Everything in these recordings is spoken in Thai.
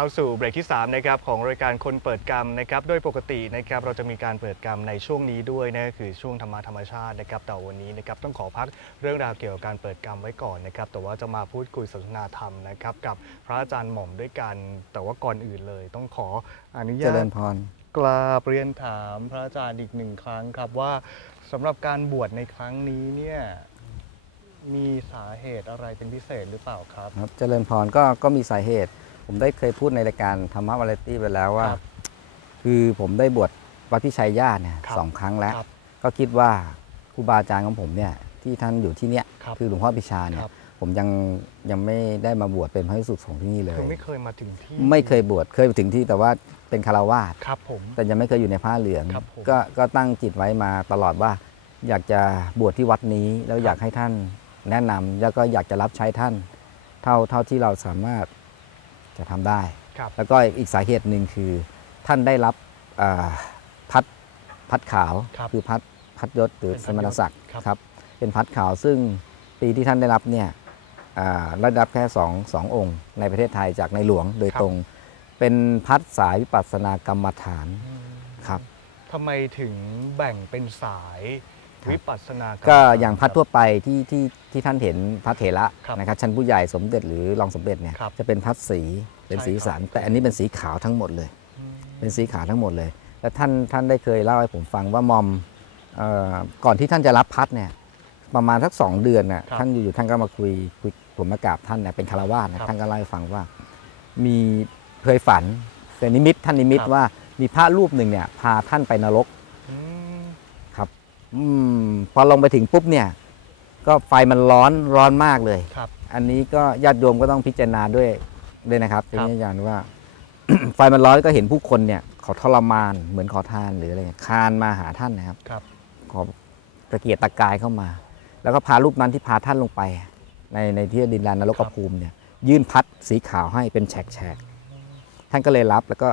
เข้าสู่เบรกที่3นะครับของรายการคนเปิดกรรมนะครับโดยปกตินะครับเราจะมีการเปิดกรรมในช่วงนี้ด้วยนะก็คือช่วงธรรมะธรรมชาตินะครับแต่วันนี้นะครับต้องขอพักเรื่องราวเกี่ยวกับการเปิดกรรมไว้ก่อนนะครับแต่ว่าจะมาพูดคุยสนทนาธรรมนะครับกับพระอาจารย์หม่อมด้วยกัน แต่ว่าก่อนอื่นเลย ต้องขออนุเจญาริตญพร กราบเรียนถามพระอาจารย์อีกหนึ่งครั้งครับว่าสำหรับการบวชในครั้งนี้เนี่ยมีสาเหตุอะไรเป็นพิเศษหรือเปล่าครับ ครับเจริญพรก็ก็มีสาเหตุ ผมได้เคยพูดในรายการธรรมะวาไรตี้ไปแล้วว่า ครับคือผมได้บวชวัดพิชัยญาติเนี่ยครับสองครั้งแล้ว ครับก็คิดว่าครูบาอาจารย์ของผมเนี่ยที่ท่านอยู่ที่เนี้ยครับคือหลวงพ่อพิชาเนี่คยรับ ผมยังยังไม่ได้มาบวชเป็นพระภิกษุสงฆ์ที่นี่เลย คือไม่เคยมาถึงที่ไม่เคยบวชเคยไปถึงที่แต่ว่าเป็นคารวาสครับผม แต่ยังไม่เคยอยู่ในผ้าเหลืองครับผมก็ก็ตั้งจิตไว้มาตลอดว่า อยากจะบวชที่วัดนี้ แล้วอยากให้ท่านแนะนำแล้วก็อยากจะรับใช้ท่าน เท่าเท่าที่เราสามารถ จะทำได้ครับแล้วก็อีกสาเหตุหนึ่งคือท่านได้รับอ่าพัดพัดขาวครับอพัดพัดยศหรือเป็นสพัดยศมณศักดิ์ครับครับเป็นพัดขาวซึ่งปีที่ท่านได้รับเนี่ยอ่าได้รับแค่สองสององค์ ในประเทศไทยจากในหลวงโดยตรงเป็นพัดสายวิปัสสนากรรมฐานอืมครับทำไมถึงแบ่งเป็นสายครับ วิปัสสนากรรม ก็ฐนอย่างพัดครับทั่วไปที่ที่ที่ท่านเห็นพัดเถระครับนะครับชั้นผู้ใหญ่สมเด็จหรือรองสมเด็จเนี่ยครับจะเป็นพัดสีเป็นใช่สีครับสันแต่อันนี้เป็นสีขาวทั้งหมดเลย อืม เป็นสีขาวทั้งหมดเลย และท่านท่านได้เคยเล่าให้ผมฟังว่ามอมเอ่อก่อนที่ท่านจะรับพัดเนี่ยประมาณสักสองเดือนน่ะครับท่านอยู่ๆท่านก็มาคุยคุยผมมากราบท่านเนี่ยเป็นคารวาสครันะบท่านก็เล่าให้ฟังว่ามีเคยฝันเป็นนิมิตท่านนิมิตครับ ว่ามีพระรูปหนึ่งเนี่ยพาท่านไปนรกอืมครับ อมพอลงไปถึงปุ๊บเนี่ย ก็ไฟมันร้อนร้อนมากเลยครับ อันนี้ก็ญาติโยมก็ต้องพิจารณาด้วยด้วยนะครับครับเป็นอย่างว่า ไฟมันร้อนก็เห็นผู้คนเนี่ยเขาทรมานเหมือนขอทานหรืออะไรคานมาหาท่านนะครับครับ ขอตะเกียกตะกายเข้ามา แล้วก็พารูปนั้นที่พาท่านลงไป ในในที่ดินแดนนรกภูมิเนี่ย ยื่นพัดสีขาวให้เป็นแฉกแฉกๆท่านก็เลยรับแล้วก็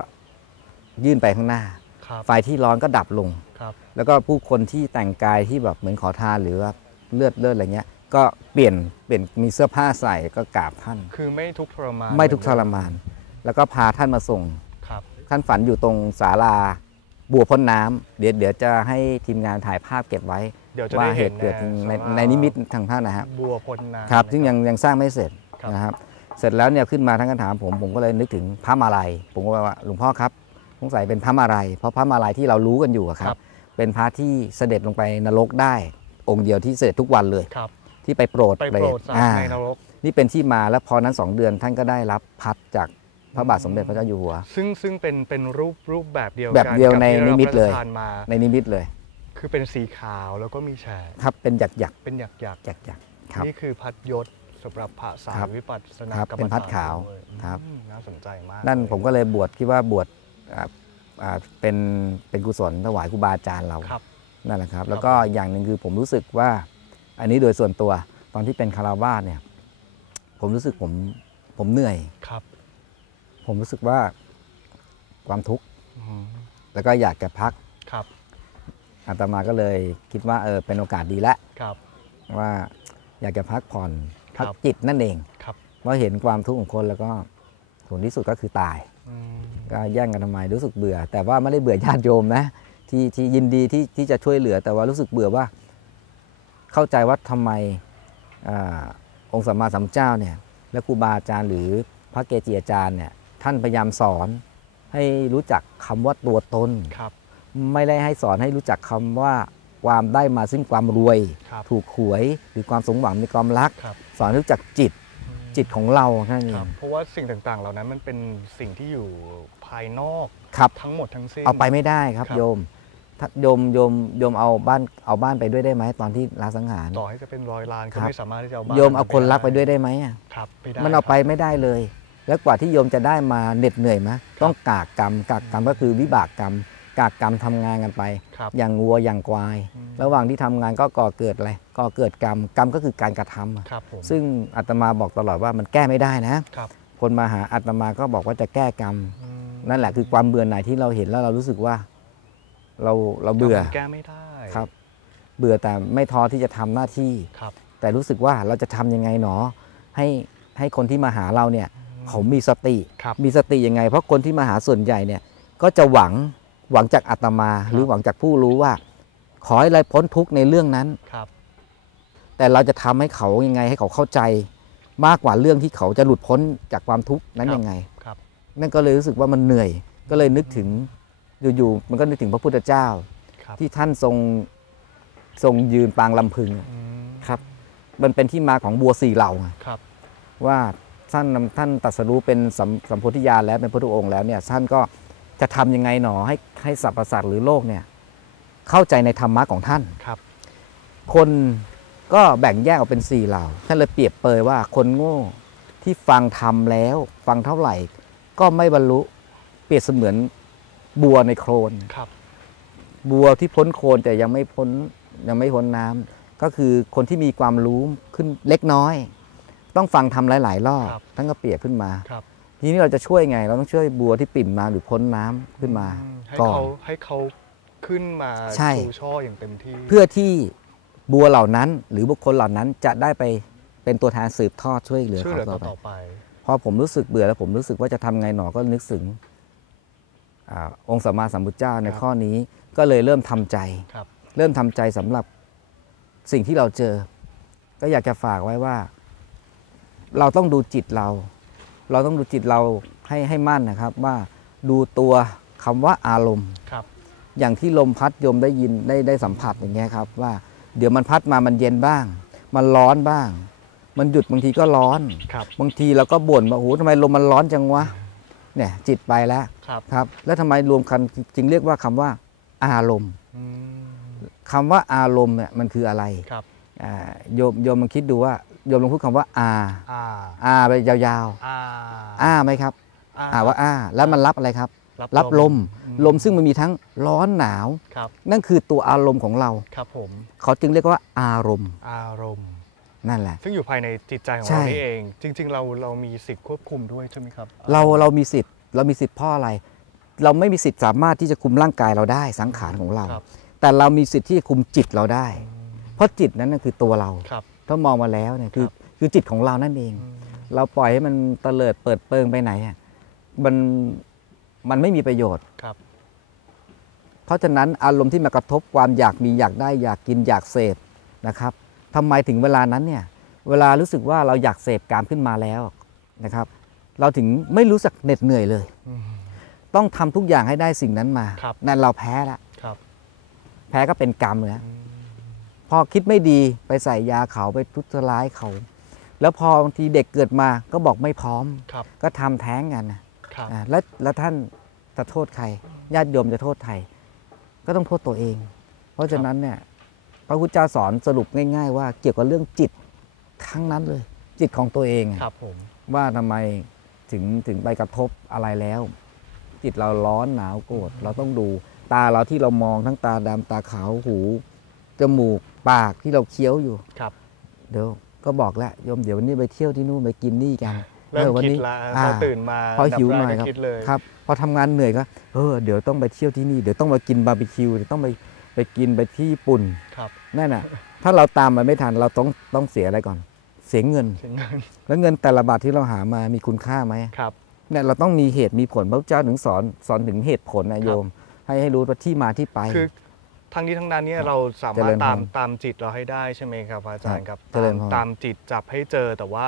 ยื่นไปข้างหน้าครับไฟที่ร้อนก็ดับลงครับ แล้วก็ผู้คนที่แต่งกายที่แบบเหมือนขอทานหรือว่าเลือดเลือดอะไรเงี้ย ก็เปลี่ยนเปลี่ยนมีเสื้อผ้าใส่ก็กราบท่าน คือไม่ทุกข์ทรมานไม่ทุกข์ทรมาน แล้วก็พาท่านมาส่งครับท่านฝันอยู่ตรงศาลาบัวพ้นน้ำเดี๋ยวเดี๋ยวจะให้ทีมงานถ่ายภาพเก็บไว้เดี๋ยวจะว่าได้เหเห็นตุเกิดในศาลาในนิมิตทางท่านนะครับบัวพลนาครับนะซึ่งยังยังสร้างไม่เสร็จครับ นะครับ เสร็จแล้วเนี่ยขึ้นมาท่านก็ถามผมผมก็เลยนึกถึงพระมาลัย ผมก็ว่าหลวงพ่อครับสงสัยเป็นพระมาลัยเพราะพระมาลัยที่เรารู้กันอยู่อะคครัรับ บ เป็นพระที่เสด็จลงไปนรกได้ องค์เดียวที่เสด็จทุกวันเลย ครับ ที่ไปโปรดไปเปรโปรตดสัตอ่าว์ในนรก นี่เป็นที่มาแล้วพอนั้น2เดือนท่านก็ได้รับพัดจากพระบาทสมเด็จพระเจ้าอยู่หัว ซึ่งซึ่งเป็นเป็นรูปรูปแบบเดียวแบบเดียวกัในที่รานิมิตเลยพระราชทานมา ในนิมิตเลยคือเป็นสีขาวแล้วก็มีแฉกครับเป็นหยักหยักเป็นหยักหยักหยักหยักๆครับ นี่คือพัดยศสำหรับพระสายครับวิปัสสนาครับกรรมเป็นพัดฐขาวด้วยครับ อืมน่าสนใจมากนั่นเลยผมก็เลยบวชคิดว่าบวชอ่า อ่าเป็นเป็นกุศลถวายครูบาอาจารย์เราครับ นั่นแหละครับ แล้วก็อย่างหนึ่งคือผมรู้สึกว่า อันนี้โดยส่วนตัวตอนที่เป็นคารวาสเนี่ย ผมรู้สึกผมผมเหนื่อย ครับผมรู้สึกว่าความทุกข์อืมแล้วก็อยากจะพักครับอาตมาก็เลยคิดว่าเออเป็นโอกาสดีแล้วครับ ว่าอยากจะพักผ่อนพักครับ จิตนั่นเองครับ เพราะเห็นความทุกข์ของคนแล้วก็ผลที่สุดก็คือตายอืม ก็แย่งกันทำไมรู้สึกเบื่อ แต่ว่าไม่ได้เบื่อญาติโยมนะที่ที่ยินดีที่ที่จะช่วยเหลือแต่ว่ารู้สึกเบื่อว่า เข้าใจว่าทำไมอาองค์สัมมาสัมพุทธเจ้าเนี่ยและครูบาอาจารย์หรือพระเกจิอาจารย์เนี่ยท่านพยายามสอนให้รู้จักคำว่าตัวตนครับ ไม่ได้ให้สอนให้รู้จักคำว่าความได้มาซึ่งความรวยครับถูกหวยหรือความสมหวังในความรักครับสอนให้รู้จักจิตอืม จิตของเราแค่นั้นเอครับงเพราะว่าสิ่งต่างๆ เหล่านั้นมันเป็นสิ่งที่อยู่ภายนอกครับ ทั้งหมดทั้งสิ้น เอาไปไม่ได้ครับครับ โยมถ้าโยมโยมโยมเอาบ้านเอาบ้านไปด้วยได้ไหมตอนที่ลาสังหาร ต่อให้จะเป็นร้อยล้านก็ครับ ไม่สามารถที่จะเอาบ้านโยมเอาคนรักไปด้วยได้ไหมอะครับไม่ได้มันเอาไปครับไม่ได้เลย แล้วกว่าที่โยมจะได้มาเหน็ดเหนื่อยไหมต้องกากกรรมกากกรรมก็คือวิบากกรรม กากกรรมทำงานกันไป ครับ อย่างวัวอย่างควาย อืม ระหว่างที่ทำงานก็ก่อเกิดอะไรก่อเกิดกรรมกรรมก็คือการกระทำอะครับผมซึ่งอาตมาบอกตลอดว่ามันแก้ไม่ได้นะ ครับคนมาหาอาตมาก็บอกว่าจะแก้กรรม อืมนั่นแหละคือความเบื่อหน่ายที่เราเห็นแล้วเรารู้สึกว่า เราเราเบื่อ แก้ไม่ได้ครับ เบื่อแต่ไม่ท้อที่จะทำหน้าที่ ครับแต่รู้สึกว่าเราจะทำยังไงหนอ ให้ให้คนที่มาหาเราเนี่ย เขามีสติ ครับ มีสติยังไง เพราะคนที่มาหาส่วนใหญ่เนี่ยก็จะหวัง หวังจากอาตมาหรือหวังจากผู้รู้ว่า ขอให้เราพ้นทุกข์ในเรื่องนั้นครับ แต่เราจะทำให้เขายังไงให้เขาเข้าใจ มากกว่าเรื่องที่เขาจะหลุดพ้นจากความทุกข์นั้นยังไงครับนั่นก็เลยรู้สึกว่ามันเหนื่อย ก็เลยนึกถึงอยู่ๆมันก็นึกถึงพระพุทธเจ้าครับที่ท่านทรงทรงยืนปางลำพึงอะอืมครับ มันเป็นที่มาของบัวสี่เหล่าไงครับ ว่าท่านท่านตรัสรู้เป็นสัมสัมโพธิญาณแล้วเป็นพระพุทธองค์แล้วเนี่ยท่านก็ จะทำยังไงหนอให้ให้สรรพสัตว์หรือโลกเนี่ยเข้าใจในธรรมะของท่านครับ คนก็แบ่งแยกออกเป็นสี่เหล่าท่านเลยเปรียบเปรยว่าคนโง่ที่ฟังธรรมแล้ว ฟังเท่าไหร่ ก็ไม่บรรลุเปรียบเสมือนบัวในโคลนครับ บัวที่พ้นโคลนแต่ยังไม่พ้นยังไม่พ้นน้ำก็คือคนที่มีความรู้ขึ้นเล็กน้อย ต้องฟังทำหลาย ๆ รอบครับท่านก็เปรียบขึ้นมาครับ ทีนี้เราจะช่วยไง เราต้องช่วยบัวที่ปิ่มมาหรือพ้นน้ำขึ้นมาอืให้ก่อนเขาให้เขาขึ้นมาใช่ชูช่ออย่างเต็มที่ เพื่อที่บัวเหล่านั้น หรือบุคคลเหล่านั้นจะได้ไปเป็นตัวแทนสืบทอดช่วยเหลือช่วยเหลือเขาต่ต่ออไปไปพอผมรู้สึกเบื่อแล้วผมรู้สึกว่าจะทำไงหนอก็นึกถึงอาองค์สัมมาสัมพุทธเจ้าในครับข้อนี้ก็เลยเริ่มทำใจครับเริ่มทำใจสำหรับสิ่งที่เราเจอ ก็อยากจะฝากไว้ว่า เราต้องดูจิตเรา เราต้องดูจิตเราให้ให้มั่นนะครับว่าดูตัวคำว่าอารมณ์ครับอย่างที่ลมพัดยมได้ยินได้ได้สัมผัสอย่างเงี้ยครับว่าเดี๋ยวมันพัดมามันเย็นบ้าง มันร้อนบ้าง มันหยุดบางทีก็ร้อนครับบางทีเราก็บ่นว่าโอ้โหทำไมลมมันร้อนจังวะเนี่ยจิตไปแล้วครับครับ แล้วทำไมรวมกันจึงเรียกว่าคำว่าอารมณ์อืมคำว่าอารมณ์เนี่ยมันคืออะไรครับอ่าโยมโยมมันคิดดูว่า โยมลองพูดคำว่าอาอ่าอาไปยาวอ่าๆอาไหมครับอ่าว่าอาแล้วมันรับอะไรครับ รับลมอืลมซึ่งมันมีทั้งร้อนหนาว ครับ นั่นคือตัวอารมณ์ของเรา ครับผม เขาจึงเรียกว่าอารมณ์อารมณ์ นั่นแหละ ซึ่งอยู่ภายในจิตใจของใช่ เรานี่เอง จริง ๆ เราเรามีสิทธิ์ควบคุมด้วยใช่ไหมครับเราเรามีสิทธิ์เรามีสิทธิ์เพ่ออะไร เราไม่มีสิทธิ์สามารถที่จะคุมร่างกายเราได้สังขารของเรา ครับแต่เรามีสิทธิ์ที่จะคุมจิตเราได้อืมเพราะจิตนั้นน่ะคือตัวเรา ครับ ถ้ามองมาแล้วเนี่ยคือครับคือจิตของเรานั่นเองอืมเราปล่อยให้มันเตลิดเปิดเปิงไปไหนอะมันมันไม่มีประโยชน์ครับ เพราะฉะนั้นอารมณ์ที่มากระทบความอยากมีอยากได้อยากกินอยากเสพนะครับทำไมถึงเวลานั้นเนี่ยเวลารู้สึกว่าเราอยากเสพการขึ้นมาแล้วนะครับ เราถึงไม่รู้สึกเหน็ดเหนื่อยเลยอืมต้องทำทุกอย่างให้ได้สิ่งนั้นมาครับนั่นเราแพ้ละครับแพ้ก็เป็นกรรมเลยนะ อืมพอคิดไม่ดีไปใส่ยาเขาไปทุจร้ายเขา แล้วพอบางทีเด็กเกิดมาก็บอกไม่พร้อม ครับก็ทำแท้งกันนะครับอ่าแล้วแล้วท่านจะโทษใครญาติโยมจะโทษใครก็ต้องโทษตัวเอง เพราะฉะนั้นเนี่ยพระพุทธเจ้าสอนสรุปง่าย ๆ ว่าเกี่ยวกับเรื่องจิตทั้งนั้นเลย จิตของตัวเองอะ ครับผมว่าทำไมถึงถึงไปกระทบอะไรแล้ว จิตเราร้อนหนาวโกรธเราต้องดู ตาเราที่เรามองทั้งตาดำตาขาวหู จมูกปากที่เราเคี้ยวอยู่ครับ เดี๋ยวก็บอกแล้วโยมเดี๋ยววันนี้ไปเที่ยวที่นู่นไปกินนี่กันเริ่มออวัคิดนี้ละอ่าพอตื่นมาพอหิวดับหแรน่อยกครับก็คิดเลยครับ พอทำงานเหนื่อยก็เออเดี๋ยวต้องไปเที่ยวที่นี่เดี๋ยวต้องมากินบาร์บีคิวเดี๋ยวต้องไปไปกินไปที่ญี่ปุ่นครับนั่นน่ะ ถ้าเราตามมาไม่ทันเราต้องต้องเสียอะไรก่อนเสียเงินเสียเงิน แล้วเงินแต่ละบาทที่เราหามามีคุณค่าไหมครับเนี่ยเราต้องมีเหตุมีผลพระเจ้าถึงสอนสอนถึงเหตุผลนะโยม ให้ให้รู้ว่าที่มาที่ไปคือ ทั้งนี้ทั้งนั้นเนี่ยเราสาเจมารริถญพรตามตามจิตเราให้ได้ใช่ไหมครับอาจารย์ครับเจริญพรตามตามจิตจับให้เจอแต่ว่า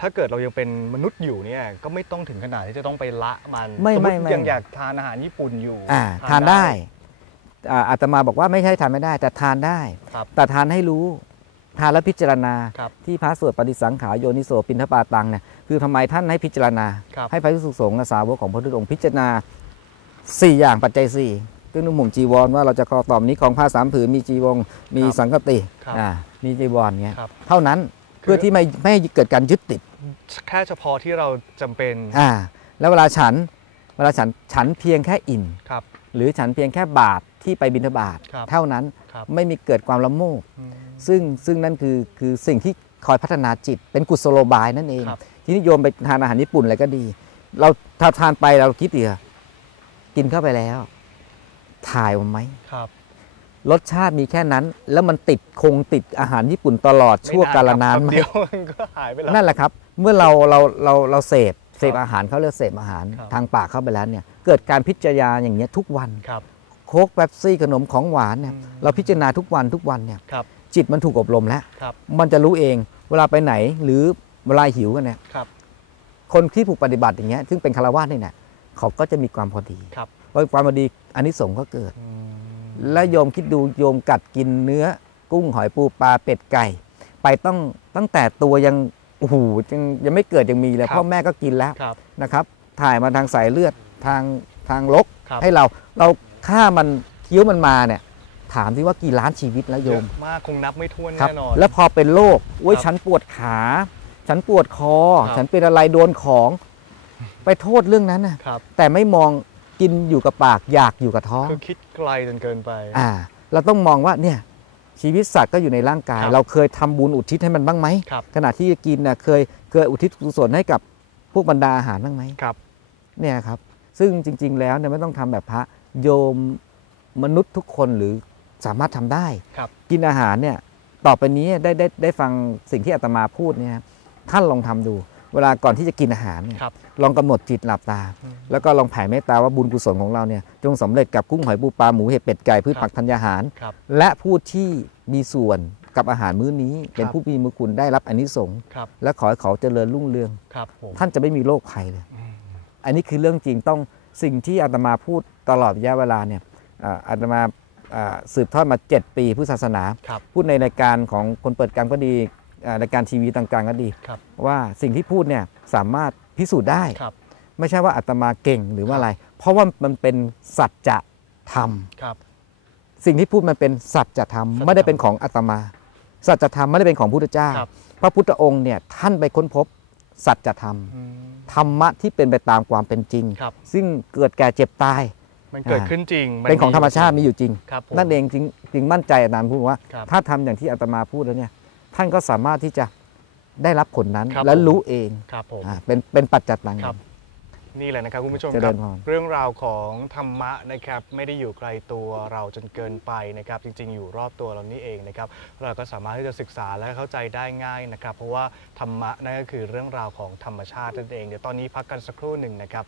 ถ้าเกิดเรายังเป็นมนุษย์อยู่เนี่ยก็ไม่ต้องถึงขนาดที่จะต้องไปละมันไม่สมไม่ติไม่ยังอยากทานอาหารญี่ปุ่นอยู่อ่าทานได้อ่าอาตมาบอกว่าไม่ใช่ทานไม่ได้ แต่ทานได้ครับแต่ทานให้รู้ทานแล้วพิจารณาครับที่พระสวดปฏิสังขารโยนิโสปินทปาตังเนี่ยคือทำไมท่านให้พิจารณาครับให้พระภิกษุสงฆ์สาวกของพระพุทธองค์พิจารณาสี่อย่างปัจจัย สี่ซึ่งนุ่มหม่มจีวรว่าเราจะคอตอมนี้ของผ้าสามผืนมีจีวรมีครับสังกติครับอ่ามีจีวรเงี้ยครับเท่านั้นเพื่อที่ไม่ไม่ให้เกิดการยึดติด แค่เฉพาะที่เราจำเป็นอ่าแล้วเวลาฉันเวลาฉันฉันเพียงแค่อิ่มครับหรือฉันเพียงแค่บาทที่ไปบิณฑบาตครับเท่านั้นครับไม่มีเกิดความละโมบอืมซึ่งซึ่งนั่นคือคือสิ่งที่คอยพัฒนาจิต เป็นกุศโลบายนั่นเองครับที่นิยมไปทานอาหารญี่ปุ่นอะไรก็ดี เราถ้าทานไปเราคิดเดียวกินเข้าไปแล้ว ถ่ายมันไหมครับ รสชาติมีแค่นั้น แล้วมันติดคงติดอาหารญี่ปุ่นตลอดชั่วกาลนานไม่ไหมเดียวมันก็หายไปแล้ว นั่นแหละครับ เมื่อเราเราเราเราเสพเสพอาหารเขาเรียกเสพอาหารครับทางปากเข้าไปแล้วเนี่ย เกิดการพิจารณาอย่างเงี้ยทุกวันครับโค้กแป๊บซี่ขนมของหวานเนี่ยอืมเราพิจารณาทุกวันทุกวันเนี่ยครับจิตมันถูกอบรมแล้วครับมันจะรู้เองเวลาไปไหนหรือเวลาหิวกันเนี่ยครับคนที่ผูกปฏิบัติอย่างเงี้ยซึ่งเป็นคารวะนี่เนี่ยเขาก็จะมีความพอดีครับ พอความพอดีอันนี้สงส์ก็เกิดอืมและโยมคิดดูโยมกัดกินเนื้อ กุ้งหอยปูปลาเป็ดไก่ ไปต้องตั้งแต่ตัวยังโอ้โหยังยังไม่เกิดยังมีเลยพ่อแม่ก็กินแล้วครับนะครับ ถ่ายมาทางสายเลือดทางทางลกครับให้เราเราฆ่ามันเคี้ยวมันมาเนี่ยถามที่ว่ากี่ล้านชีวิตแล้วโยเยมอะมากคงนับไม่ถ้วนครับแน่นอนแล้วพอเป็นโรคโอ้ยครับฉันปวดขา ฉันปวดคอครับฉันเป็นอะไรโดนของ ไปโทษเรื่องนั้นนะครับแต่ไม่มอง กินอยู่กับปากอยากอยู่กับท้องคือคิดไกลจนเกินไป อ่า เราต้องมองว่าเนี่ยชีวิตสัตว์ก็อยู่ในร่างกาย ครับเราเคยทำบุญอุทิศให้มันบ้างไหมครับ ขณะที่กินน่ะเคยเคยอุทิศกุศลให้กับพวกบรรดาอาหารบ้างไหมครับ เนี่ยครับ ซึ่งจริง ๆ แล้วเนี่ยไม่ต้องทำแบบพระโยมมนุษย์ทุกคนหรือสามารถทำได้ ครับ กินอาหารเนี่ยต่อไปนี้ได้ได้ได้ฟังสิ่งที่อาตมาพูดเนี่ยท่านลองทำดู เวลาก่อนที่จะกินอาหารเนี่ยครับ ลองกำหนดจิตหลับตาอืมแล้วก็ลองแผ่เมตตาว่าบุญกุศลของเราเนี่ยจงสำเร็จกับกุ้งหอยปูปลาหมูเห็ดเป็ดไก่พืชครับผักธัญญาหาร ครับ และผู้ที่มีส่วนกับอาหารมื้อนี้ เป็นครับ ผู้มีมือคุณได้รับอานิสงส์ครับและขอให้เขาเจริญรุ่งเรือง ครับผมท่านจะไม่มีโรคภัยเลย อืมอันนี้คือเรื่องจริงต้องสิ่งที่อาตมาพูดตลอดระยะเวลาเนี่ยอ่าอาตมาอ่าสืบทอดมา 7 ปีพุทธศาสนา ครับ พูดในรายการของคนเปิดกรรมก็ดีอ่า รายการทีวีต่างๆก็ดีครับว่าสิ่งที่พูดเนี่ยสามารถพิสูจน์ได้ครับไม่ใช่ว่าอาตมาเก่งหรือว่าอะไร เพราะว่ามันเป็นสัจธรรมครับสิ่งที่พูดมันเป็นสัจธรรมสัจธรรมไม่ได้เป็นของอาตมา สัจธรรมไม่ได้เป็นของพุทธเจ้าครับพระพุทธองค์เนี่ยท่านไปค้นพบสัจธรรมอืมธรรมะที่เป็นไปตามความเป็นจริงครับซึ่งเกิดแก่เจ็บตาย มันเกิดขึ้นจริง เป็นของธรรมชาติมีอยู่จริงครับผมนั่นเองจึงจึงมั่นใจอาจารย์พูดว่าครับถ้าทำอย่างที่อาตมาพูดแล้วเนี่ย ท่านก็สามารถที่จะได้รับผลนั้นครับและผม รู้เองครับผม อ่าเป็นเป็นปัจจัตตัง ครับ นี่แหละนะครับคุณผู้ชมเจคริรับญพร เรื่องราวของธรรมะนะครับไม่ได้อยู่ไกลตัวเราจนเกินไปนะครับ จริง ๆ อยู่รอบตัวเรานี่เองนะครับ เราก็สามารถที่จะศึกษาและเข้าใจได้ง่ายนะครับ เพราะว่าธรรมะนั่นก็คือเรื่องราวของธรรมชาตินั่นเองเดี๋ยวตอนนี้พักกันสักครู่หนึ่งนะครับ